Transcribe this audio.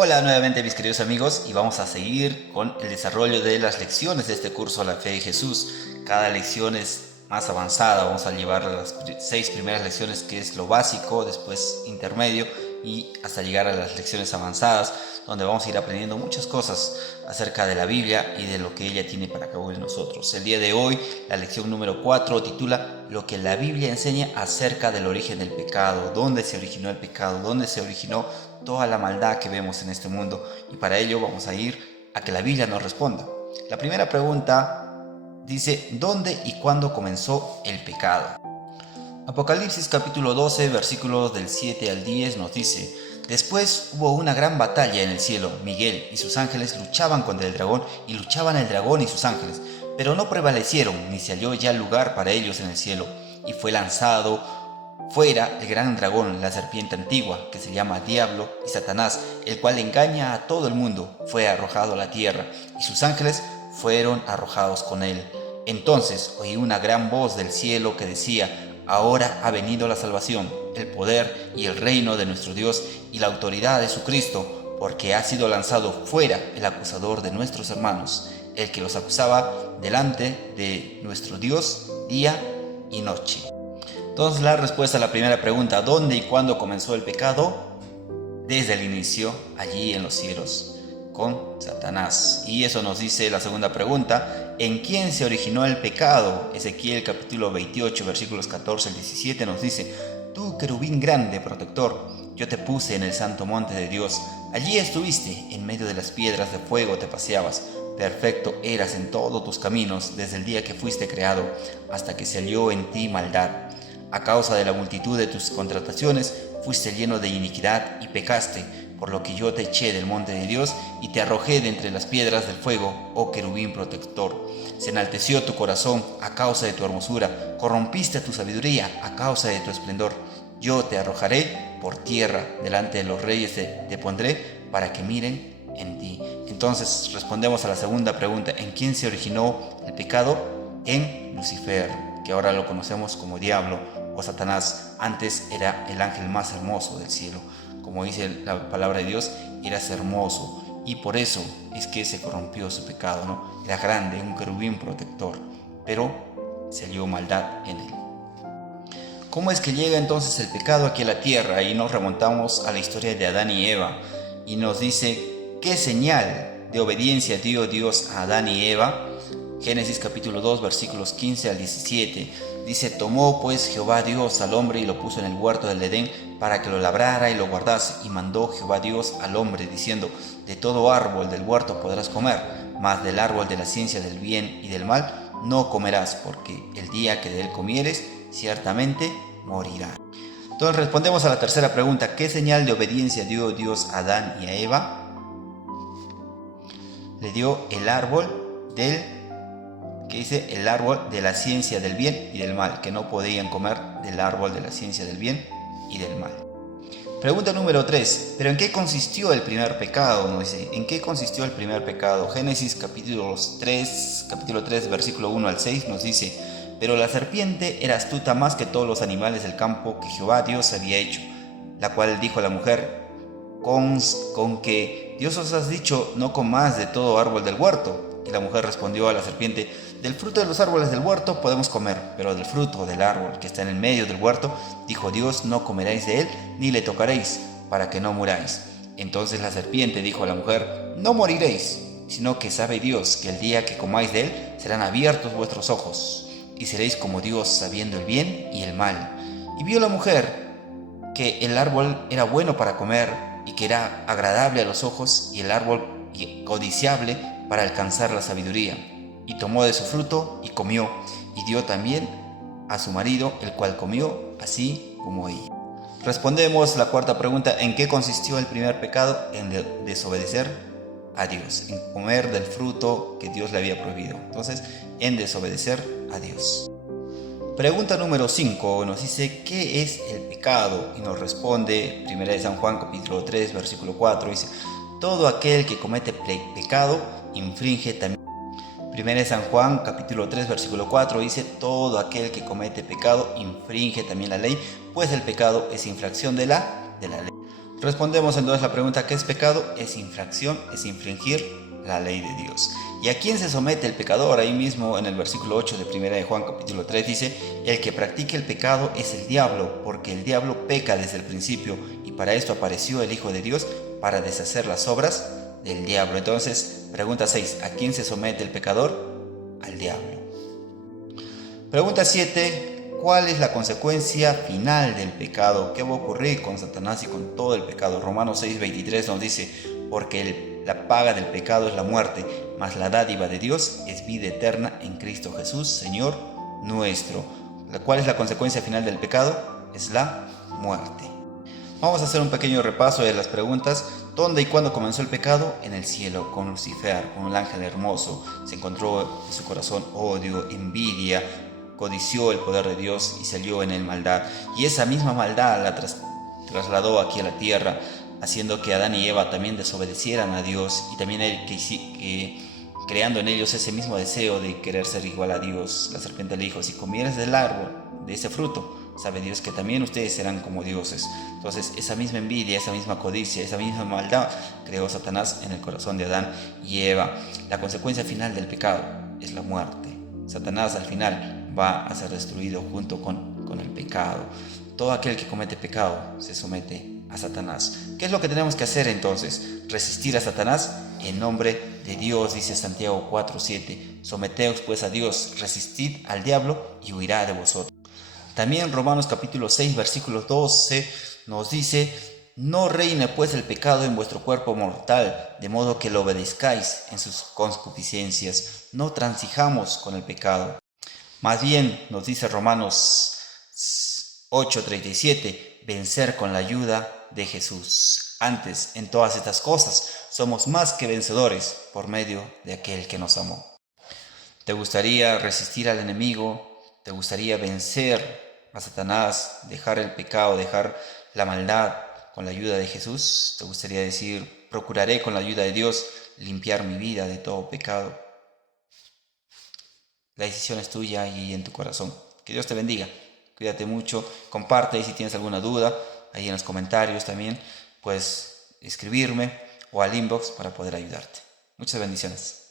Hola nuevamente mis queridos amigos y vamos a seguir con el desarrollo de las lecciones de este curso La Fe de Jesús. Cada lección es más avanzada, vamos a llevar las 6 primeras lecciones que es lo básico, después intermedio y hasta llegar a las lecciones avanzadas donde vamos a ir aprendiendo muchas cosas acerca de la Biblia y de lo que ella tiene para cada uno de nosotros. El día de hoy la lección número 4 titula Lo que la Biblia enseña acerca del origen del pecado, dónde se originó el pecado, dónde se originó toda la maldad que vemos en este mundo, y para ello vamos a ir a que la Biblia nos responda. La primera pregunta dice: ¿dónde y cuándo comenzó el pecado? Apocalipsis capítulo 12 versículos del 7 al 10 nos dice: después hubo una gran batalla en el cielo. Miguel y sus ángeles luchaban contra el dragón, y luchaban el dragón y sus ángeles, pero no prevalecieron, ni se halló ya lugar para ellos en el cielo, y fue lanzado fuera el gran dragón, la serpiente antigua, que se llama Diablo y Satanás, el cual engaña a todo el mundo. Fue arrojado a la tierra, y sus ángeles fueron arrojados con él. Entonces oí una gran voz del cielo que decía: ahora ha venido la salvación, el poder y el reino de nuestro Dios y la autoridad de su Cristo, porque ha sido lanzado fuera el acusador de nuestros hermanos, el que los acusaba delante de nuestro Dios día y noche. Entonces la respuesta a la primera pregunta: ¿dónde y cuándo comenzó el pecado? Desde el inicio, allí en los cielos, con Satanás. Y eso nos dice la segunda pregunta: ¿en quién se originó el pecado? Ezequiel capítulo 28 versículos 14 al 17 nos dice: tú, querubín grande, protector, yo te puse en el santo monte de Dios. Allí estuviste, en medio de las piedras de fuego te paseabas. Perfecto eras en todos tus caminos, desde el día que fuiste creado, hasta que se halló en ti maldad. A causa de la multitud de tus contrataciones, fuiste lleno de iniquidad y pecaste, por lo que yo te eché del monte de Dios y te arrojé de entre las piedras del fuego, oh querubín protector. Se enalteció tu corazón a causa de tu hermosura, corrompiste tu sabiduría a causa de tu esplendor. Yo te arrojaré por tierra, delante de los reyes te pondré para que miren en ti. Entonces respondemos a la segunda pregunta: ¿en quién se originó el pecado? En Lucifer, que ahora lo conocemos como Diablo o Satanás. Antes era el ángel más hermoso del cielo. Como dice la palabra de Dios, eras hermoso, y por eso es que se corrompió su pecado, ¿no? Era grande, un querubín protector, pero se halló maldad en él. ¿Cómo es que llega entonces el pecado aquí a la tierra? Y nos remontamos a la historia de Adán y Eva, y nos dice: ¿qué señal de obediencia dio Dios a Adán y Eva? Génesis capítulo 2 versículos 15 al 17 dice: tomó pues Jehová Dios al hombre y lo puso en el huerto del Edén para que lo labrara y lo guardase, y mandó Jehová Dios al hombre diciendo: de todo árbol del huerto podrás comer, mas del árbol de la ciencia del bien y del mal no comerás, porque el día que de él comieres ciertamente morirás. Entonces respondemos a la tercera pregunta: ¿qué señal de obediencia dio Dios a Adán y a Eva? Le dio el árbol el árbol de la ciencia del bien y del mal, que no podían comer del árbol de la ciencia del bien y del mal. Pregunta número 3: ¿pero en qué consistió el primer pecado? Nos dice: ¿en qué consistió el primer pecado? Génesis capítulo 3 versículo 1 al 6 nos dice: pero la serpiente era astuta más que todos los animales del campo que Jehová Dios había hecho, la cual dijo a la mujer: con que Dios os ha dicho, no comáis de todo árbol del huerto. Y la mujer respondió a la serpiente: del fruto de los árboles del huerto podemos comer, pero del fruto del árbol que está en el medio del huerto, dijo Dios, no comeréis de él, ni le tocaréis, para que no muráis. Entonces la serpiente dijo a la mujer: no moriréis, sino que sabe Dios que el día que comáis de él serán abiertos vuestros ojos, y seréis como Dios, sabiendo el bien y el mal. Y vio la mujer que el árbol era bueno para comer, y que era agradable a los ojos, y el árbol codiciable para alcanzar la sabiduría. Y tomó de su fruto y comió, y dio también a su marido, el cual comió así como ella. Respondemos la cuarta pregunta: ¿en qué consistió el primer pecado? En desobedecer a Dios, en comer del fruto que Dios le había prohibido. Entonces, en desobedecer a Dios. Pregunta número 5 nos dice: ¿qué es el pecado? Y nos responde 1 de San Juan capítulo 3 versículo 4, dice: todo aquel que comete pecado infringe también. 1 de San Juan capítulo 3 versículo 4 dice: todo aquel que comete pecado infringe también la ley, pues el pecado es infracción de la ley. Respondemos entonces la pregunta: ¿qué es pecado? Es infracción, es infringir la ley de Dios. ¿Y a quién se somete el pecador? Ahí mismo en el versículo 8 de 1 de Juan capítulo 3 dice: el que practique el pecado es el diablo, porque el diablo peca desde el principio, y para esto apareció el Hijo de Dios, para deshacer las obras del diablo. Entonces, pregunta 6, ¿a quién se somete el pecador? Al diablo. Pregunta 7, ¿cuál es la consecuencia final del pecado? ¿Qué va a ocurrir con Satanás y con todo el pecado? Romanos 6:23 nos dice: porque la paga del pecado es la muerte, mas la dádiva de Dios es vida eterna en Cristo Jesús, Señor nuestro. ¿Cuál es la consecuencia final del pecado? Es la muerte. Vamos a hacer un pequeño repaso de las preguntas. ¿Dónde y cuándo comenzó el pecado? En el cielo, con Lucifer, con el ángel hermoso. Se encontró en su corazón odio, envidia, codició el poder de Dios y salió en él maldad. Y esa misma maldad la trasladó aquí a la tierra, haciendo que Adán y Eva también desobedecieran a Dios, y también creando en ellos ese mismo deseo de querer ser igual a Dios. La serpiente le dijo: si comieres del árbol, de ese fruto, sabe Dios que también ustedes serán como dioses. Entonces esa misma envidia, esa misma codicia, esa misma maldad creó Satanás en el corazón de Adán y Eva. La consecuencia final del pecado es la muerte. Satanás al final va a ser destruido junto con el pecado. Todo aquel que comete pecado se somete a Satanás. ¿Qué es lo que tenemos que hacer entonces? Resistir a Satanás en nombre de Dios, dice Santiago 4:7. Someteos pues a Dios, resistid al diablo y huirá de vosotros. También Romanos capítulo 6 versículo 12 nos dice: no reine pues el pecado en vuestro cuerpo mortal, de modo que lo obedezcáis en sus concupiscencias. No transijamos con el pecado. Más bien, nos dice Romanos 8:37, vencer con la ayuda de Jesús. Antes, en todas estas cosas, somos más que vencedores por medio de aquel que nos amó. ¿Te gustaría resistir al enemigo? ¿Te gustaría vencer a Satanás, dejar el pecado, dejar la maldad con la ayuda de Jesús? ¿Te gustaría decir: procuraré con la ayuda de Dios limpiar mi vida de todo pecado? La decisión es tuya y en tu corazón. Que Dios te bendiga. Cuídate mucho. Comparte, y si tienes alguna duda, ahí en los comentarios también puedes escribirme o al inbox para poder ayudarte. Muchas bendiciones.